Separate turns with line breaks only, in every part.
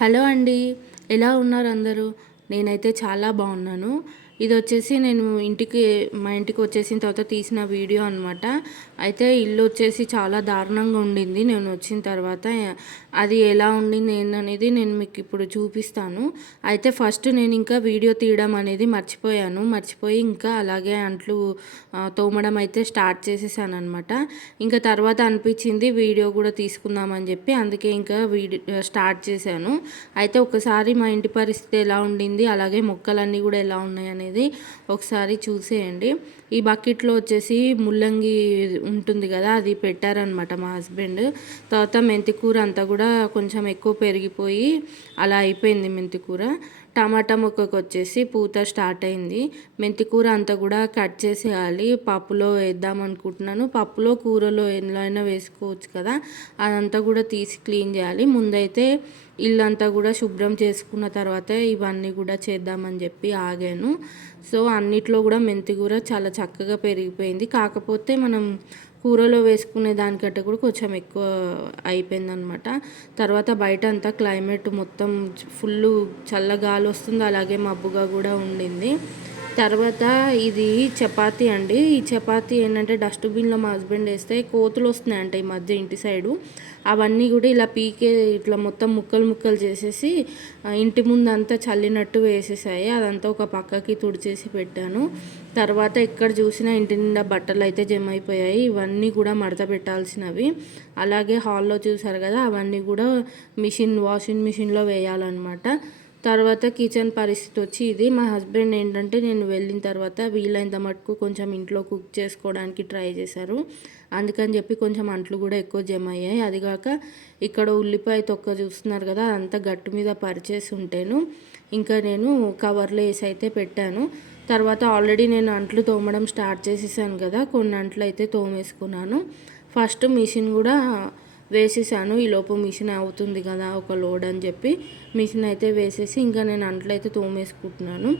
Hello అండి. ఎలా ఉన్నారు అందరూ? నేనైతే చాలా బాగున్నాను. ఇది వచ్చేసి నేను ఇంటికి మా ఇంటికి వచ్చేసిన తర్వాత తీసిన వీడియో అనమాట అయితే ఇల్లు వచ్చేసి చాలా దారుణంగా ఉండింది. నేను వచ్చిన తర్వాత అది ఎలా ఉండింది ఏందనేది నేను మీకు ఇప్పుడు చూపిస్తాను. అయితే ఫస్ట్ నేను ఇంకా వీడియో తీయడం అనేది మర్చిపోయాను. మర్చిపోయి ఇంకా అలాగే అంట్లు తోమడం అయితే స్టార్ట్ చేసేసాను అనమాట ఇంకా తర్వాత అనిపించింది వీడియో కూడా తీసుకుందామని చెప్పి అందుకే ఇంకా వీడియో స్టార్ట్ చేశాను. అయితే ఒకసారి మా ఇంటి పరిస్థితి ఎలా ఉండింది అలాగే మొక్కలన్నీ కూడా ఎలా ఉన్నాయి అనేది ఒకసారి చూసేయండి. ఈ బకెట్లో వచ్చేసి ముల్లంగి ఉంటుంది కదా అది పెట్టారనమాట మా హస్బెండ్. తర్వాత మెంతికూర అంతా కూడా కొంచెం ఎక్కువ పెరిగిపోయి అలా అయిపోయింది మెంతికూర టమాటా ముక్కకు వచ్చేసి పూత స్టార్ట్ అయింది. మెంతికూర అంతా కూడా కట్ చేసేయాలి. పప్పులో వేద్దాం అనుకుంటున్నాను పప్పులో కూరలో ఎందులో అయినా వేసుకోవచ్చు కదా అదంతా కూడా తీసి క్లీన్ చేయాలి. ముందైతే ఇల్లంతా కూడా శుభ్రం చేసుకున్న తర్వాత ఇవన్నీ కూడా చేద్దామని చెప్పి ఆగాను. సో అన్నిట్లో కూడా మెంతి కూర చాలా చక్కగా పెరిగిపోయింది. కాకపోతే మనం కూరలో వేసుకునే దానికంటే కూడా కొంచెం ఎక్కువ అయిపోయిందనమాట. తర్వాత బయట అంతా క్లైమేట్ మొత్తం ఫుల్ చల్ల గాలి వస్తుంది. అలాగే మబ్బుగా కూడా ఉండింది. తర్వాత ఇది చపాతీ అండి. ఈ చపాతీ ఏంటంటే డస్ట్బిన్లో మా హస్బెండ్ వేస్తే కోతులు వస్తున్నాయంట ఈ మధ్య ఇంటి సైడు అవన్నీ కూడా ఇలా పీకే ఇట్లా మొత్తం ముక్కలు ముక్కలు చేసేసి ఇంటి ముందు అంతా చల్లినట్టు వేసేసాయి. అదంతా ఒక పక్కకి తుడిచేసి పెట్టాను. తర్వాత ఎక్కడ చూసినా ఇంటి నిండా బట్టలు అయితే జమ అయిపోయాయి. ఇవన్నీ కూడా మడత పెట్టాల్సినవి. అలాగే హాల్లో చూసారు కదా అవన్నీ కూడా మిషన్ వాషింగ్ మిషన్లో వేయాలన్నమాట. తర్వాత కిచెన్ పరిస్థితి వచ్చి ఇది. మా హస్బెండ్ ఏంటంటే నేను వెళ్ళిన తర్వాత వీలైనంత మటుకు కొంచెం ఇంట్లో కుక్ చేసుకోవడానికి ట్రై చేశారు. అందుకని చెప్పి కొంచెం అంట్లు కూడా ఎక్కువ జమ అయ్యాయి. అదిగాక ఇక్కడ ఉల్లిపాయ తొక్క చూస్తున్నారు కదా అదంతా గట్టు మీద పరిచేసి ఉంటేను ఇంకా నేను కవర్లో వేసి అయితే పెట్టాను. తర్వాత ఆల్రెడీ నేను అంట్లు తోమడం స్టార్ట్ చేసేసాను కదా కొన్ని అంట్లు అయితే తోమేసుకున్నాను. ఫస్ట్ మిషన్ కూడా వేసేసాను. ఈ లోపు మిషన్ అవుతుంది కదా ఒక లోడ్ అని చెప్పి మిషన్ అయితే వేసేసి ఇంకా నేను అంట్లో అయితే తోమేసుకుంటున్నాను.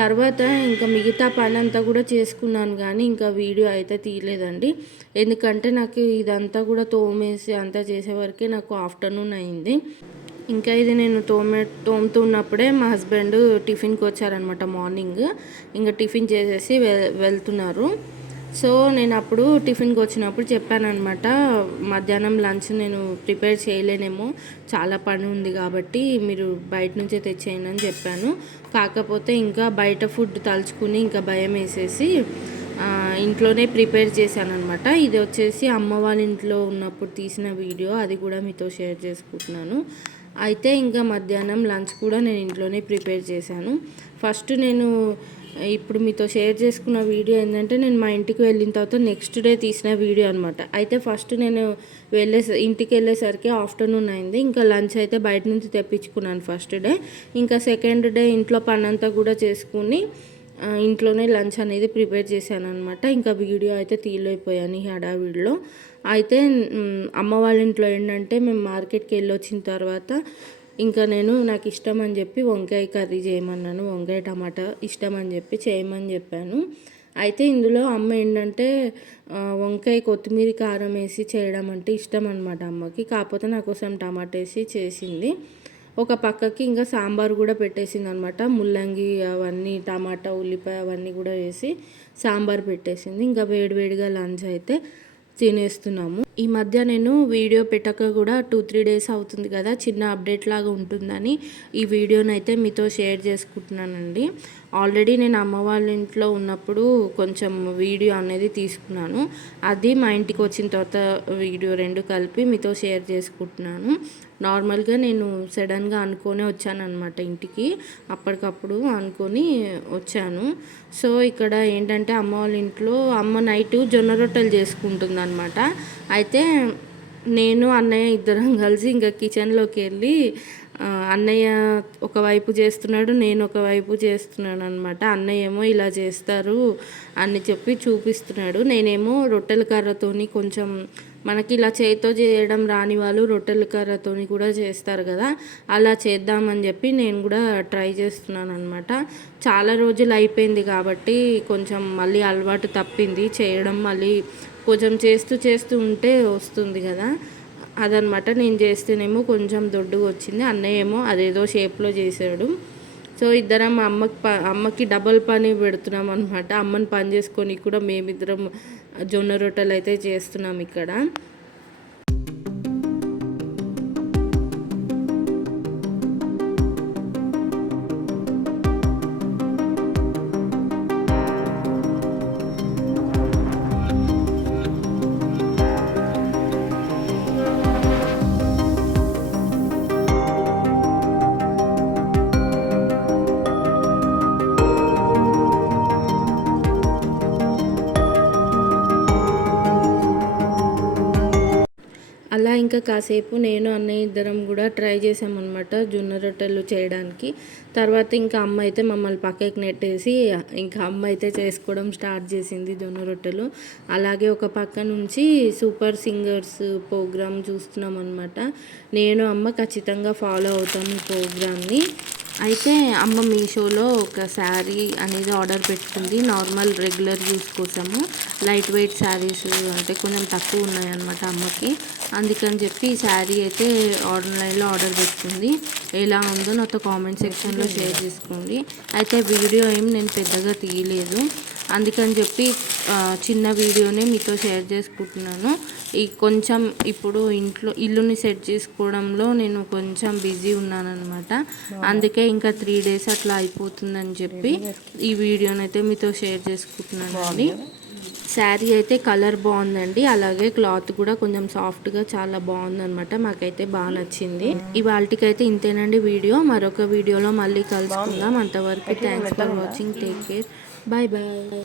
తర్వాత ఇంకా మిగతా పని అంతా కూడా చేసుకున్నాను కానీ ఇంకా వీడియో అయితే తీయలేదండి. ఎందుకంటే నాకు ఇదంతా కూడా తోమేసి అంతా చేసే వరకే నాకు ఆఫ్టర్నూన్ అయింది. ఇంకా ఇది నేను తోమే తోముతున్నప్పుడే మా హస్బెండ్ టిఫిన్కి వచ్చారనమాట మార్నింగ్. ఇంకా టిఫిన్ చేసేసి వె వెళ్తున్నారు. సో నేను అప్పుడు టిఫిన్కి వచ్చినప్పుడు చెప్పాను అనమాట మధ్యాహ్నం లంచ్ నేను ప్రిపేర్ చేయలేనేమో చాలా పని ఉంది కాబట్టి మీరు బయట నుంచే తెచ్చేయండి అని చెప్పాను. కాకపోతే ఇంకా బయట ఫుడ్ తలుచుకుని ఇంకా భయం వేసేసి ఇంట్లోనే ప్రిపేర్ చేశాను అనమాట ఇది వచ్చేసి అమ్మ వాళ్ళ ఇంట్లో ఉన్నప్పుడు తీసిన వీడియో అది కూడా మీతో షేర్ చేసుకుంటున్నాను. అయితే ఇంకా మధ్యాహ్నం లంచ్ కూడా నేను ఇంట్లోనే ప్రిపేర్ చేశాను. ఫస్ట్ నేను ఇప్పుడు మీతో షేర్ చేసుకున్న వీడియో ఏంటంటే నేను మా ఇంటికి వెళ్ళిన తర్వాత నెక్స్ట్ డే తీసిన వీడియో అనమాట అయితే ఫస్ట్ నేను వెళ్ళే ఇంటికి వెళ్ళేసరికి ఆఫ్టర్నూన్ అయింది. ఇంకా లంచ్ అయితే బయట నుంచి తెప్పించుకున్నాను ఫస్ట్ డే. ఇంకా సెకండ్ డే ఇంట్లో పని అంతా కూడా చేసుకుని ఇంట్లోనే లంచ్ అనేది ప్రిపేర్ చేశాను అనమాట ఇంకా వీడియో అయితే తీయలేకపోయాను ఈ హడావిడిలో. అయితే అమ్మ వాళ్ళ ఇంట్లో ఏంటంటే మేము మార్కెట్కి వెళ్ళి వచ్చిన తర్వాత ఇంకా నేను నాకు ఇష్టం అని చెప్పి వంకాయ కర్రీ చేయమన్నాను. వంకాయ టమాటా ఇష్టం అని చెప్పి చేయమని చెప్పాను. అయితే ఇందులో అమ్మ ఏంటంటే వంకాయ కొత్తిమీర కారం వేసి చేయడం అంటే ఇష్టం అనమాట అమ్మకి. కాకపోతే నా కోసం టమాటా వేసి చేసింది. ఒక పక్కకి ఇంకా సాంబార్ కూడా పెట్టేసింది అనమాట ముల్లంగి అవన్నీ టమాటా ఉల్లిపాయ అవన్నీ కూడా వేసి సాంబార్ పెట్టేసింది. ఇంకా వేడివేడిగా లంచ్ అయితే తినేస్తున్నాము. ఈ మధ్య నేను వీడియో పెట్టక కూడా టూ త్రీ డేస్ అవుతుంది కదా చిన్న అప్డేట్ లాగా ఉంటుందని ఈ వీడియోని అయితే మీతో షేర్ చేసుకుంటున్నానండి. ఆల్రెడీ నేను అమ్మ వాళ్ళ ఇంట్లో ఉన్నప్పుడు కొంచెం వీడియో అనేది తీసుకున్నాను. అది మా ఇంటికి వచ్చిన తర్వాత వీడియో రెండు కలిపి మీతో షేర్ చేసుకుంటున్నాను. నార్మల్గా నేను సడన్గా అనుకొని వచ్చానమాట ఇంటికి. అప్పటికప్పుడు అనుకొని వచ్చాను. సో ఇక్కడ ఏంటంటే అమ్మ వాళ్ళ ఇంట్లో అమ్మ నైట్ జొన్న రొట్టెలు చేసుకుంటుంది అనమాట అయితే నేను అన్నయ్య ఇద్దరం కలిసి ఇంకా కిచెన్లోకి వెళ్ళి అన్నయ్య ఒకవైపు చేస్తున్నాడు నేను ఒకవైపు చేస్తున్నాను అనమాట అన్నయ్య ఏమో ఇలా చేస్తారు అని చెప్పి చూపిస్తున్నాడు. నేనేమో రొట్టెల కర్రతోని కొంచెం మనకి ఇలా చేతితో చేయడం రాని వాళ్ళు రొట్టెల కర్రతోని కూడా చేస్తారు కదా అలా చేద్దామని చెప్పి నేను కూడా ట్రై చేస్తున్నాను అనమాట చాలా రోజులు అయిపోయింది కాబట్టి కొంచెం మళ్ళీ అలవాటు తప్పింది. చేయడం మళ్ళీ కొంచెం చేస్తూ చేస్తూ ఉంటే వస్తుంది కదా. అదనమాట నేను చేస్తేనేమో కొంచెం దొడ్డుగా వచ్చింది. అన్నయ్య ఏమో అదేదో షేప్లో చేశాడు. సో ఇద్దరం మా అమ్మకి ప అమ్మకి డబల్ పని పెడుతున్నాం అనమాట అమ్మని పని చేసుకొని కూడా మేమిద్దరం జొన్న రొట్టెలు అయితే చేస్తున్నాం ఇక్కడ. ఇంకా కాసేపు నేను అన్నయ్య ఇద్దరం కూడా ట్రై చేసామన్నమాట జొన్న రొట్టెలు చేయడానికి. తర్వాత ఇంకా అమ్మ అయితే మమ్మల్ని పక్కకి నెట్టేసి ఇంకా అమ్మ అయితే చేసుకోవడం స్టార్ట్ చేసింది జొన్న రొట్టెలు. అలాగే ఒక పక్క నుంచి సూపర్ సింగర్స్ ప్రోగ్రామ్ చూస్తున్నాం అనమాట నేను అమ్మ ఖచ్చితంగా ఫాలో అవుతాను ఈ ప్రోగ్రామ్ని. అయితే అమ్మ మీషోలో ఒక శారీ అనేది ఆర్డర్ పెట్టుకుంది. నార్మల్ రెగ్యులర్ యూస్ కోసము. లైట్ వెయిట్ శారీస్ అంటే కొంచెం తక్కువ ఉన్నాయన్నమాట అమ్మకి. అందుకని చెప్పి ఈ శారీ అయితే ఆన్లైన్లో ఆర్డర్ పెట్టుకుంది. ఎలా ఉందో నాతో కామెంట్ సెక్షన్లో షేర్ చేసుకోండి. అయితే వీడియో ఏం నేను పెద్దగా తీయలేదు. అందుకని చెప్పి చిన్న వీడియోనే మీతో షేర్ చేసుకుంటున్నాను. ఈ కొంచెం ఇప్పుడు ఇంట్లో ఇల్లుని సెట్ చేసుకోవడంలో నేను కొంచెం బిజీ ఉన్నానన్నమాట. అందుకే ఇంకా త్రీ డేస్ అట్లా అయిపోతుందని చెప్పి ఈ వీడియోని అయితే మీతో షేర్ చేసుకుంటున్నాను అండి శారీ అయితే కలర్ బాగుందండి. అలాగే క్లాత్ కూడా కొంచెం సాఫ్ట్గా చాలా బాగుందన్నమాట. మాకైతే బాగా నచ్చింది. ఇవాళకైతే ఇంతేనండి వీడియో. మరొక వీడియోలో మళ్ళీ కలుసుకుందాం. అంతవరకు thanks for watching take care bye bye